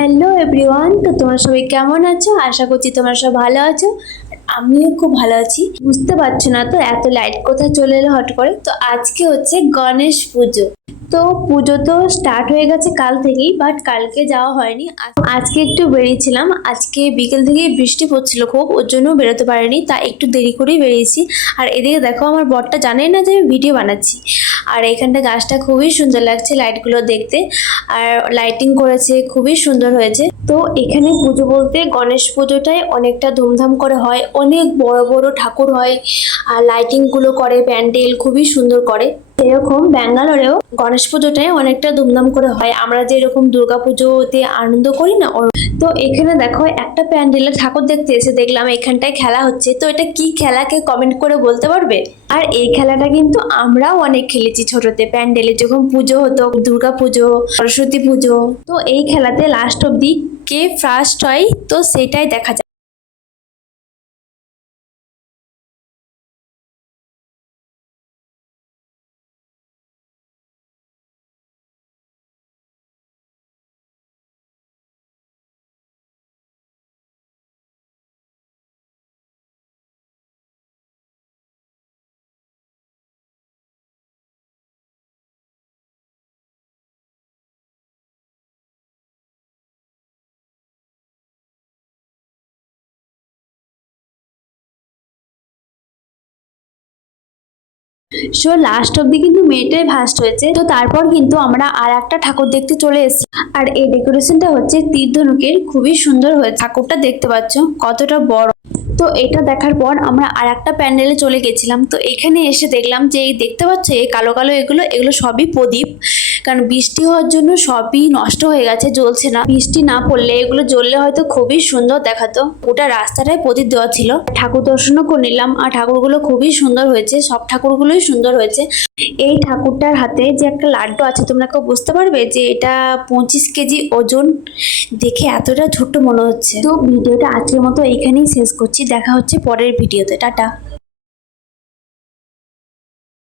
Hello everyone, তো তোমরা সবাই কেমন আছো? আশা করছি তোমরা সব ভালো আছো। আমিও খুব ভালো আছি। বুঝতে পারছো না তো এত লাইট কোথায় চলে এলো হট করে? তো আজকে হচ্ছে গণেশ পুজো। তো পুজো তো স্টার্ট হয়ে গেছে কাল থেকেই, বাট কালকে যাওয়া হয়নি। আজকে একটু বেরিয়েছিলাম। আজকে বিকেল থেকেই বৃষ্টি পড়ছিল খুব, ওর জন্য বেরোতে পারিনি, তাই একটু দেরি করেই বেরিয়েছি। আর এদিকে দেখো, আমার বরটা জানেই না যে আমি ভিডিও বানাচ্ছি। আর এখানটা গাছটা খুবই সুন্দর লাগছে লাইটগুলো দেখতে, আর লাইটিং করেছে, খুবই সুন্দর হয়েছে। তো এখানে পুজো বলতে গণেশ পুজোটাই অনেকটা ধুমধাম করে হয়, অনেক বড় বড় ঠাকুর হয়, আর লাইটিং গুলো করে, প্যান্ডেল খুবই সুন্দর করে। এরকম ব্যাঙ্গালোরেও গণেশ পুজোটাই অনেকটা ধুমধাম করে হয়, আমরা যেরকম দুর্গা পুজোতে আনন্দ করি না। তো এখানে দেখো, একটা প্যান্ডেলে ঠাকুর দেখতে এসে দেখলাম এখানটায় খেলা হচ্ছে। তো এটা কি খেলা, কেউ কমেন্ট করে বলতে পারবে? আর এই খেলাটা কিন্তু আমরাও অনেক খেলেছি ছোটতে, প্যান্ডেলে যখন পুজো হতো, দুর্গা পুজো, সরস্বতী পুজো। তো এই খেলাতে লাস্ট অব্দি কে ফার্স্ট হয় তো সেটাই দেখা যায়। সো লাস্ট অব্দি কিন্তু মেয়েটাই ফার্স্ট হয়েছে। তো তারপর কিন্তু আমরা আর একটা ঠাকুর দেখতে চলে এসেছি। আর এই ডেকোরেশনটা হচ্ছে তীর ধনুকের, খুবই সুন্দর হয়েছে। ঠাকুরটা দেখতে পাচ্ছ কতটা বড়। তো এটা দেখার পর আমরা আর একটা প্যান্ডেলে চলে গেছিলাম। তো এখানে এসে দেখলাম যে এই দেখতে পাচ্ছ এই কালো কালো এগুলো এগুলো সবই প্রদীপ। কারণ বৃষ্টি হওয়ার জন্য সবই নষ্ট হয়ে গেছে, জ্বলছে না। বৃষ্টি না পড়লে এগুলো জ্বললে হয়তো খুবই সুন্দর দেখাতো। গোটা রাস্তাটায় প্রদীপ দেওয়া ছিল। ঠাকুর দর্শনও করে নিলাম, আর ঠাকুরগুলো খুবই সুন্দর হয়েছে, সব ঠাকুরগুলোই সুন্দর হয়েছে। এই ঠাকুরটার হাতে যে একটা লাড্ডু আছে, তোমরা কেউ বুঝতে পারবে যে এটা 25 কেজি ওজন? দেখে এতটা ছোট্ট মনে হচ্ছে। তো ভিডিওটা আজকের মতো এইখানেই শেষ করছি, দেখা হচ্ছে পরের ভিডিওতে। টাটা।